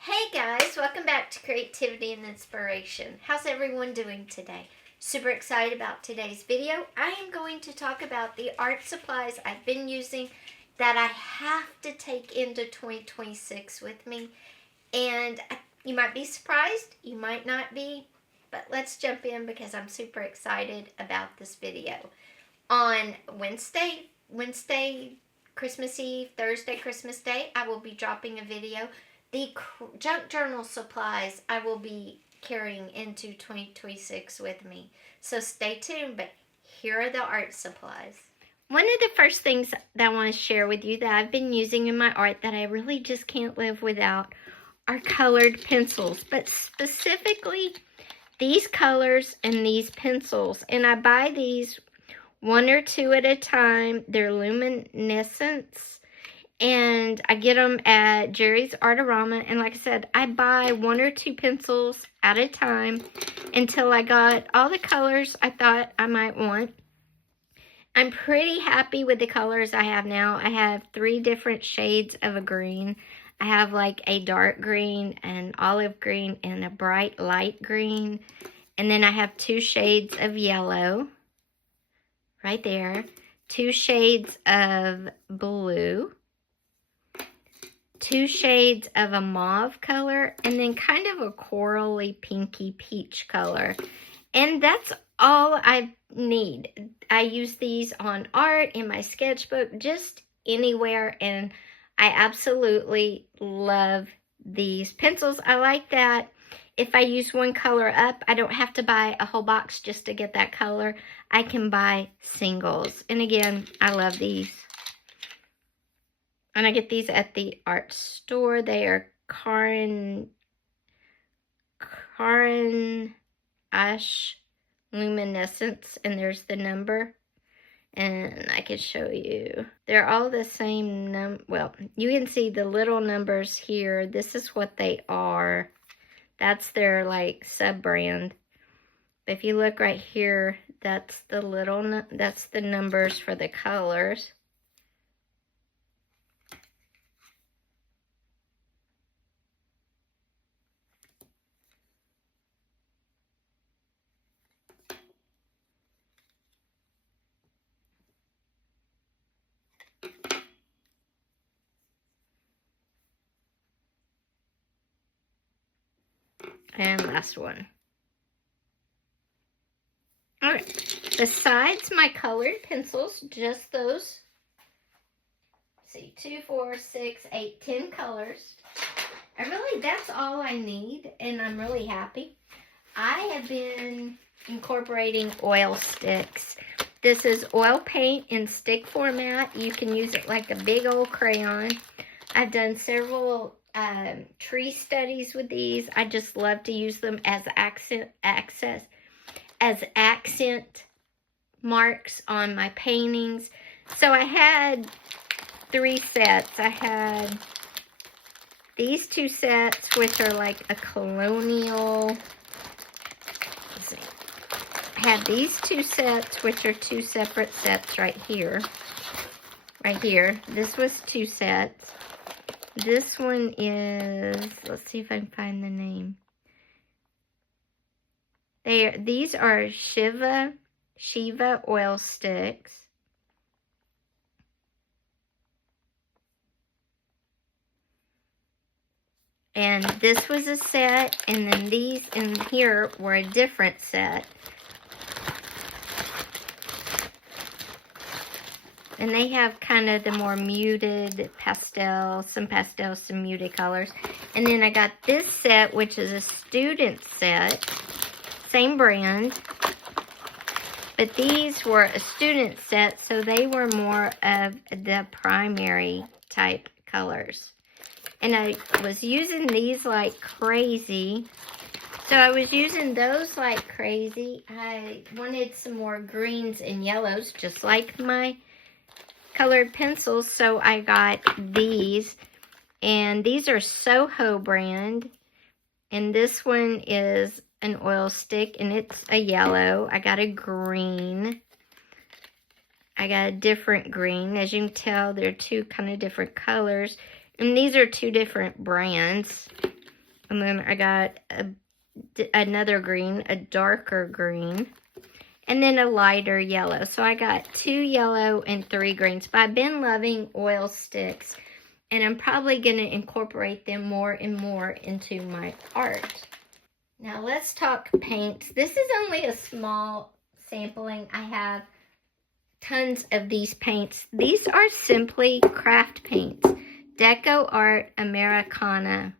Hey guys, welcome back to Creativity and Inspiration. How's everyone doing today? Super excited about today's video. I am going to talk about the art supplies I've been using that I have to take into 2026 with me. And you might be surprised, you might not be, but let's jump in because I'm super excited about this video. On Wednesday, Christmas Eve, Thursday, Christmas Day, I will be dropping a video. The junk journal supplies I will be carrying into 2026 with me. So stay tuned, but here are the art supplies. One of the first things that I want to share with you that I've been using in my art that I really just can't live without are colored pencils, but specifically these colors and these pencils. And I buy these one or two at a time. They're luminescence. And I get them at Jerry's Artarama. And like I said, I buy one or two pencils at a time until I got all the colors I thought I might want. I'm pretty happy with the colors I have now. I have 3 different shades of a green. I have like a dark green, an olive green, and a bright light green. And then I have 2 shades of yellow right there. 2 shades of blue. 2 shades of a mauve color, and then kind of a corally pinky peach color. And that's all I need. I use these on art, in my sketchbook, just anywhere, and I absolutely love these pencils. I like that if I use one color up, I don't have to buy a whole box just to get that color. I can buy singles. And again, I love these. And I get these at the art store. They are Caran Ash Luminescence, and there's the number. And I can show you. They're all the same well, you can see the little numbers here. This is what they are. That's their like sub-brand. But if you look right here, that's the that's the numbers for the colors. And last one. Alright, besides my colored pencils, just those, let's see, 2, 4, 6, 8, 10 colors. That's all I need, and I'm really happy. I have been incorporating oil sticks. This is oil paint in stick format. You can use it like a big old crayon. I've done several tree studies with these. I just love to use them as accent marks on my paintings. So I had 3 sets. I had these 2 sets, which are like a colonial. Let's see. I have these 2 sets, which are 2 separate sets right here. Right here. This was 2 sets. This one is, let's see if I can find the name. These are Shiva oil sticks. And this was a set, and then these in here were a different set. And they have kind of the more muted pastel, some pastels, some muted colors. And then I got this set, which is a student set. Same brand. But these were a student set, so they were more of the primary type colors. And I was using these like crazy. So I was using those like crazy. I wanted some more greens and yellows, just like my colored pencils, so I got these, and these are Soho brand, and this one is an oil stick, and it's a yellow. I got a green. I got a different green. As you can tell, they're 2 kind of different colors, and these are 2 different brands. And then I got another green, a darker green, and then a lighter yellow. So I got 2 yellow and 3 greens. But I've been loving oil sticks, and I'm probably going to incorporate them more and more into my art. Now let's talk paints. This is only a small sampling. I have tons of these paints. These are simply craft paints. Deco Art Americana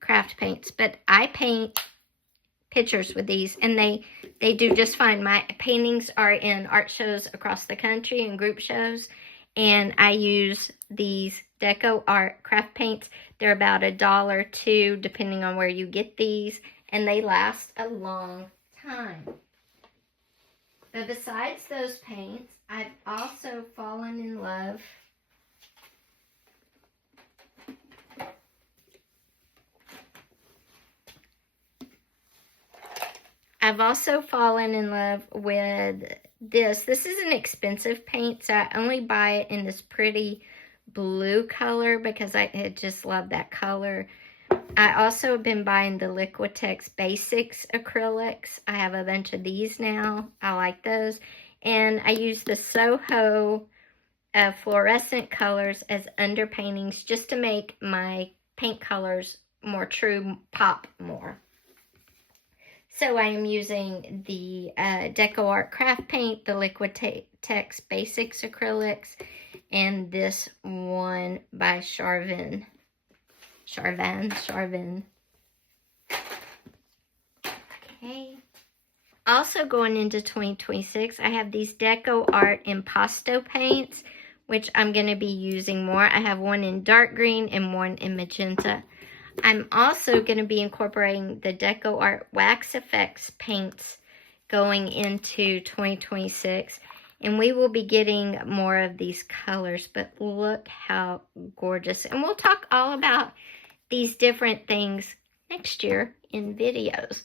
craft paints. But I paint pictures with these, and they do just fine. My paintings are in art shows across the country and group shows, and I use these Deco Art craft paints. They're about $1 or $2 depending on where you get these, and they last a long time. But besides those paints, I've also fallen in love with this. This is an expensive paint, so I only buy it in this pretty blue color because I just love that color. I also have been buying the Liquitex Basics acrylics. I have a bunch of these now. I like those. And I use the Soho fluorescent colors as underpaintings just to make my paint colors more true, pop more. So I am using the Deco Art Craft Paint, the Liquitex Basics acrylics, and this one by Charvin. Okay. Also going into 2026, I have these Deco Art Impasto paints, which I'm going to be using more. I have one in dark green and one in magenta. I'm also going to be incorporating the Deco Art Wax Effects paints going into 2026. And we will be getting more of these colors, but look how gorgeous. And we'll talk all about these different things next year in videos.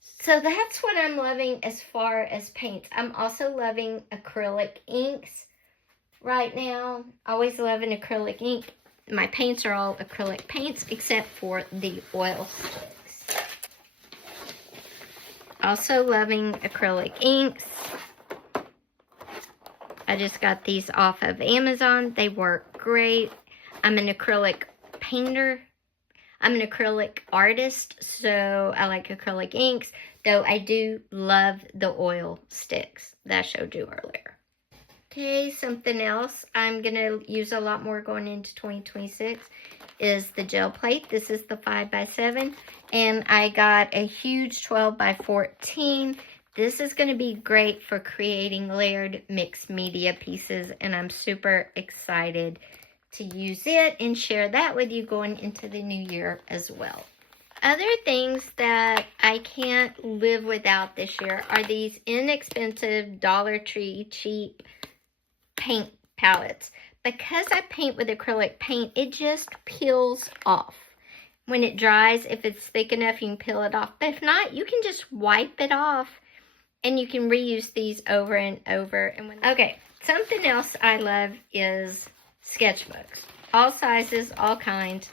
So that's what I'm loving as far as paints. I'm also loving acrylic inks right now. Always loving acrylic ink. My paints are all acrylic paints except for the oil sticks. Also loving acrylic inks. I just got these off of Amazon. They work great. I'm an acrylic painter. I'm an acrylic artist, so I like acrylic inks, though I do love the oil sticks that I showed you earlier. Okay, something else I'm going to use a lot more going into 2026 is the gel plate. This is the 5x7, and I got a huge 12x14. This is going to be great for creating layered mixed media pieces, and I'm super excited to use it and share that with you going into the new year as well. Other things that I can't live without this year are these inexpensive Dollar Tree cheap paint palettes. Because I paint with acrylic paint, it just peels off. When it dries, if it's thick enough, you can peel it off. But if not, you can just wipe it off, and you can reuse these over and over. Okay, something else I love is sketchbooks. All sizes, all kinds.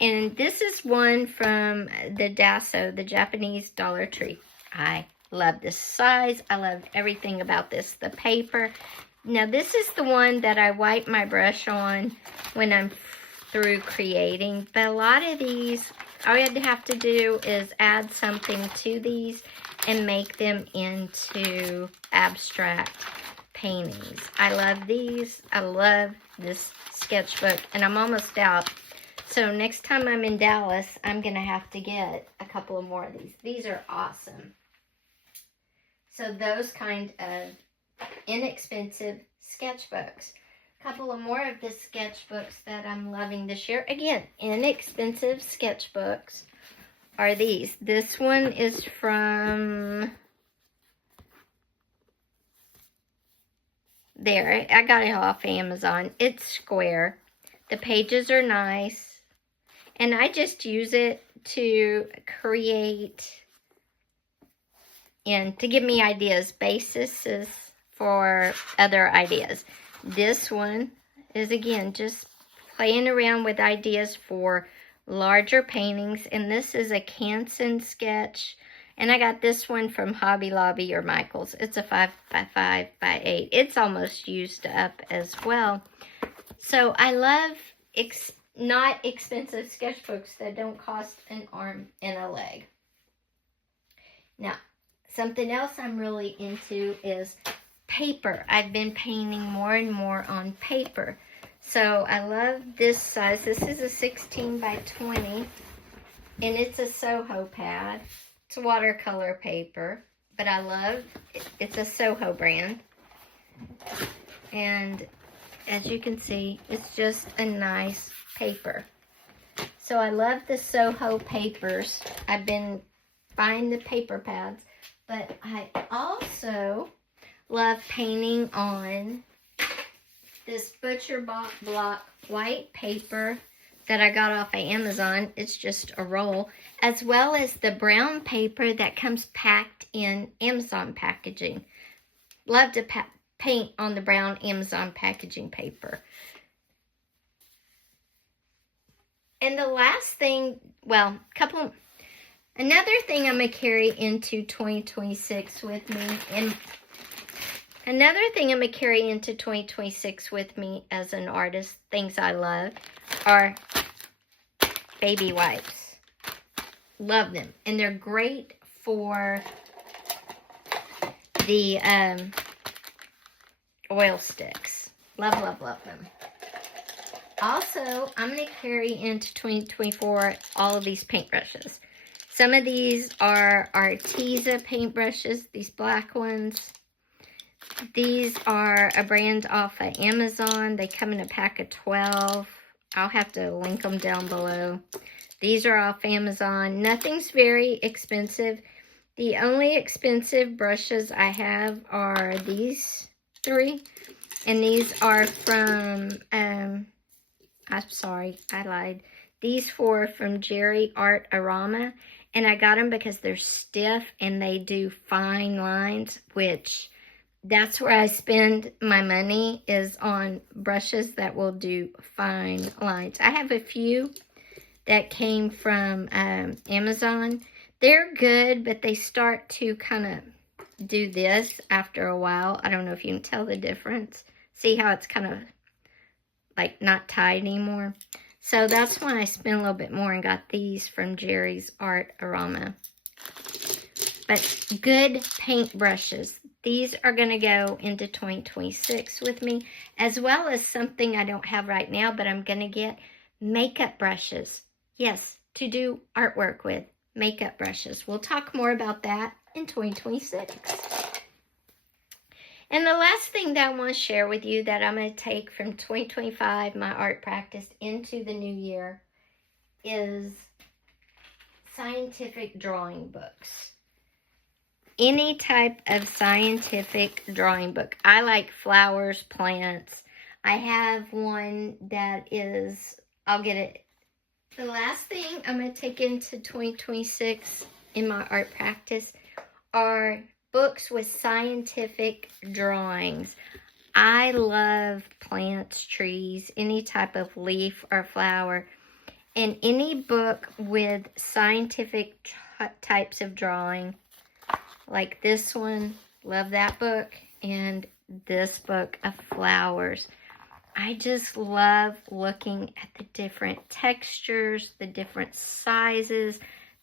And this is one from the Daso, the Japanese Dollar Tree. I love this size. I love everything about this. The paper. Now, this is the one that I wipe my brush on when I'm through creating. But a lot of these, all you have to do is add something to these and make them into abstract paintings. I love these. I love this sketchbook, and I'm almost out. So next time I'm in Dallas, I'm going to have to get a couple of more of these. These are awesome. So those kind of inexpensive sketchbooks. A couple of more of the sketchbooks that I'm loving this year. Again, inexpensive sketchbooks are these. This one is from... There, I got it off Amazon. It's square. The pages are nice. And I just use it to create and to give me ideas, bases for other ideas. This one is, again, just playing around with ideas for larger paintings. And this is a Canson sketch. And I got this one from Hobby Lobby or Michael's. It's a 5x5x8. It's almost used up as well. So I love not expensive sketchbooks that don't cost an arm and a leg. Now, something else I'm really into is paper. I've been painting more and more on paper. So I love this size. This is a 16 by 20, and it's a Soho pad. It's watercolor paper, but I love it's a Soho brand. And as you can see, it's just a nice paper. So I love the Soho papers. I've been buying the paper pads, but I also love painting on this Butcher Block white paper that I got off of Amazon. It's just a roll, as well as the brown paper that comes packed in Amazon packaging. Love to paint on the brown Amazon packaging paper. And the last thing, well, another thing I'm going to carry into 2026 with me, and another thing I'm going to carry into 2026 with me as an artist, things I love, are baby wipes. Love them. And they're great for the oil sticks. Love, love, love them. Also, I'm going to carry into 2024 all of these paintbrushes. Some of these are Arteza paintbrushes, these black ones. These are a brand off of Amazon. They come in a pack of 12. I'll have to link them down below. These are off Amazon. Nothing's very expensive. The only expensive brushes I have are these 3. And these are from, I'm sorry, I lied. These 4 from Jerry Art Aroma. And I got them because they're stiff and they do fine lines, which that's where I spend my money, is on brushes that will do fine lines. I have a few that came from Amazon. They're good, but they start to kind of do this after a while. I don't know if you can tell the difference. See how it's kind of like not tied anymore? So that's when I spent a little bit more and got these from Jerry's Art Aroma. But good paint brushes. These are going to go into 2026 with me, as well as something I don't have right now, but I'm going to get makeup brushes. Yes, to do artwork with, makeup brushes. We'll talk more about that in 2026. And the last thing that I want to share with you that I'm going to take from 2025, my art practice, into the new year, is scientific drawing books. Any type of scientific drawing book. I like flowers, plants. I have one that is, I'll get it. The last thing I'm going to take into 2026 in my art practice are books with scientific drawings. I love plants, trees, any type of leaf or flower. And any book with scientific types of drawing, like this one, love that book, and this book of flowers. I just love looking at the different textures, the different sizes,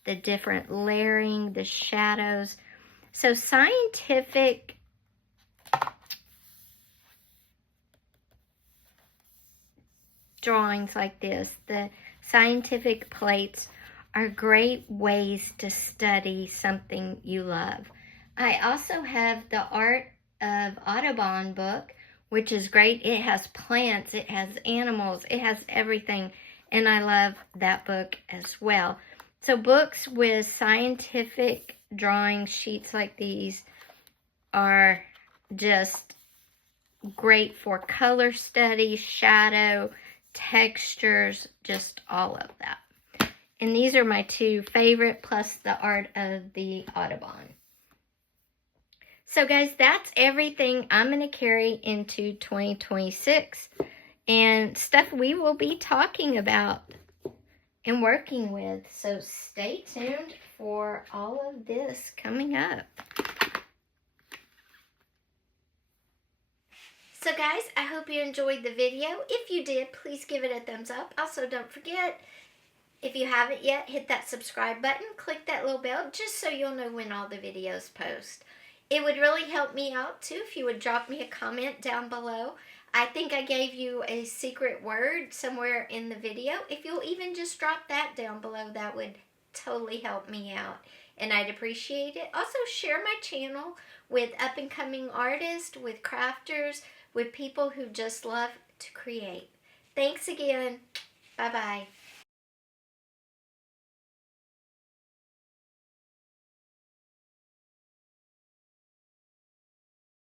the different layering, the shadows. So scientific drawings like this, the scientific plates, are great ways to study something you love. I also have the Art of Audubon book, which is great. It has plants, it has animals, it has everything, and I love that book as well. So books with scientific drawing sheets like these are just great for color study, shadow, textures, just all of that. And these are my 2 favorite, plus the Art of the Audubon. So guys, that's everything I'm going to carry into 2026. And stuff we will be talking about and working with. So stay tuned for all of this coming up. So guys, I hope you enjoyed the video. If you did, please give it a thumbs up. Also, don't forget, if you haven't yet, hit that subscribe button, click that little bell, just so you'll know when all the videos post. It would really help me out too if you would drop me a comment down below. I think I gave you a secret word somewhere in the video. If you'll even just drop that down below, that would totally help me out, and I'd appreciate it. Also, share my channel with up-and-coming artists, with crafters, with people who just love to create. Thanks again. Bye-bye.